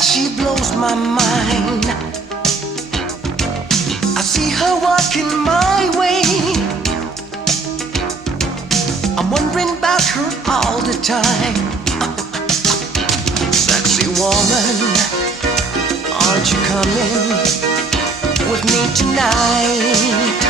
She blows my mind. I see her walking my way. I'm wondering about her all the time. Sexy woman, aren't you coming with me tonight?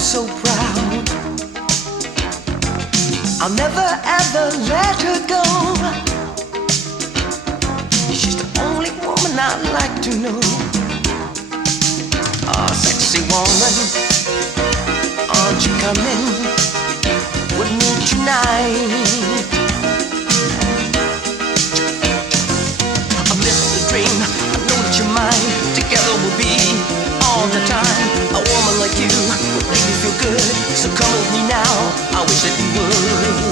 So proud, I'll never ever let her go. She's the only woman I'd like to know. Oh, sexy woman, aren't you coming with me tonight? I'm living the dream, I know that you're mine. Together we'll be all the time. A woman like you would make me feel good. So come with me now, I wish that you would.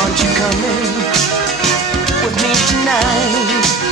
Aren't you coming with me tonight?